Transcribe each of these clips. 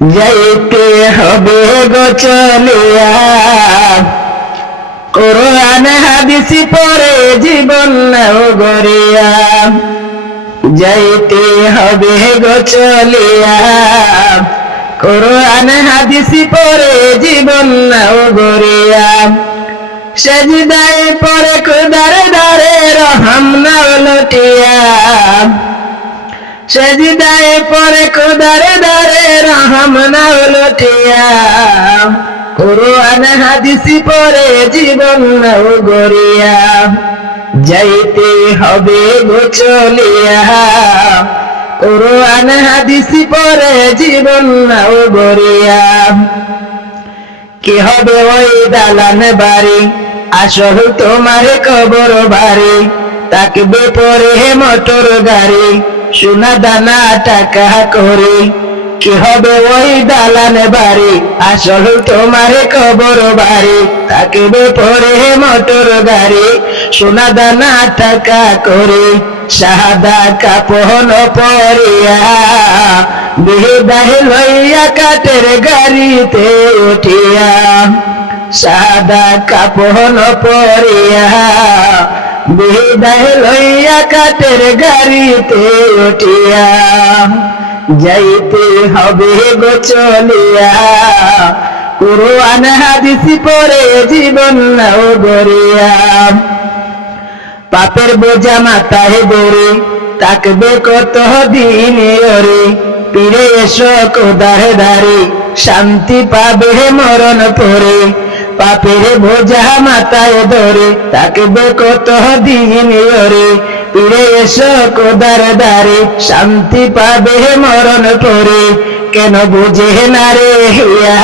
যাইতে হবে গো চলিয়া, কোরআন হাদিস পড়ে জীবন নাও গড়িয়া। যাইতে হবে গো চলিয়া, কোরআন হাদিস পড়ে জীবন নাও গড়িয়া। সেজদায় পড়ে খোদার দ্বারে রহম নাও লুটিয়া, সেজদায় পড়ে খোদার দ্বারে রহম নাও লুটিয়া। কোরআন হাদিস পড়ে জীবন নাও গড়িয়া। যাইতে হবে গো চলিয়া, কোরআন হাদিস পড়ে জীবন নাও গড়িয়া। কি হবে ওই দালান বাড়ি, আসল তোমার কবর বাড়ি। তাকবে পরে মোটর গাড়ি, সোনা দানা টাকা করি। কি হবে ওই দালান বাড়ি, আসল তোমার কবর বাড়ি। তাকবে পরে মোটর গাড়ি, সোনা দানা টাকা করি। সাদা কাপড় পরিয়া, বিদায় লইয়া কাঠের গাড়িতে উঠিয়া। সাদা কাপড় পরিয়া, বিদায় লইয়া কাঠের গাড়িতে উঠিয়া। যাইতে হবে গো চলিয়া, কোরআন হাদিস পড়ে জীবন নাও গড়িয়া। পাপের বোঝা মাথায় ধরে, থাকবে কত দিন ওরে। ফিরে এসো খোদার দ্বারে, শান্তি পাবে মরণ পরে। পাপের বোঝা মাথায় ধরে, থাকবে কত দিন ওরে। ফিরে এসো খোদার দ্বারে, শান্তি পাবে মরণ পরে। কেন বুঝে না রে হিয়া,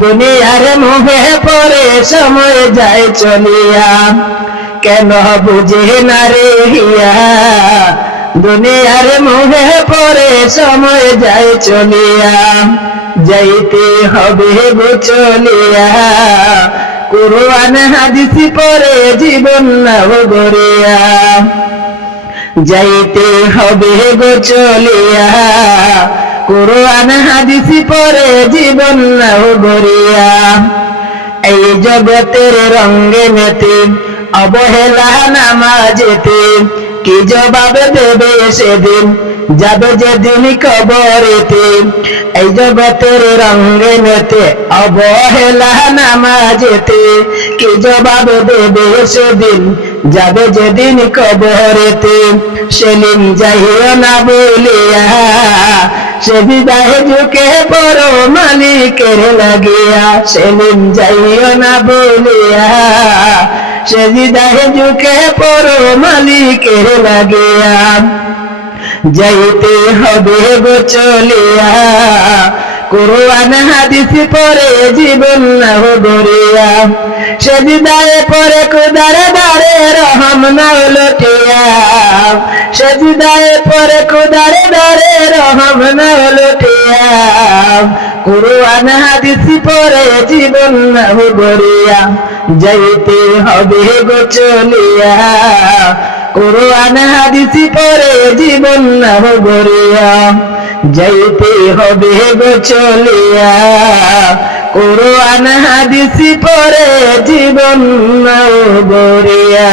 দুনিয়ার মুখে পড়ে সময় যায় চলিয়া। কেন বুঝে না রে হিয়া, দুনিয়ার মুখে পড়ে সময় যায় চলিয়া। যাইতে হবে গো চলিয়া, কোরআন হাদিস পড়ে জীবন নাও গড়িয়া। যাইতে হবে গো চলিয়া, কোরআন হাদিস পড়ে জীবন নাও গড়িয়া। এই জগতের রঙ্গে মেতে, অবহেলা নামাজেতে। কি জবাব দেবে সেদিন, যাবে যেদিন কবরেতে। এই জগতের রঙ্গে মেতে, অবহেলা নামাজেতে। কি জবাব দেবে সেদিন, যাবে যেদিন কবরেতে। সেদিন যাইও না বলিয়া, সে বিদায় ঝুঁকে পড়ো মালিকের লাগিয়া। সেদিন যাইও না বলিয়া, সে বিদায় ঝুঁকে পড়ো মালিকের লাগিয়া। যাইতে হবে গো চলিয়া, কোরআন হাদিস পড়ে জীবন নাও গড়িয়া। সেজদায় পড়ে খোদার দ্বারে রহম নাও লুটিয়া। সেজদায় পড়ে খোদার দ্বারে রহম নাও লুটিয়া। কোরআন হাদিস পড়ে জীবন নাও গড়িয়া। যাইতে হবে গো চলিয়া, কোরআন হাদিস পড়ে জীবন নাও গড়িয়া। যাইতে হবে গো চলিয়া, কোরআন হাদিস পড়ে জীবন নাও গড়িয়া।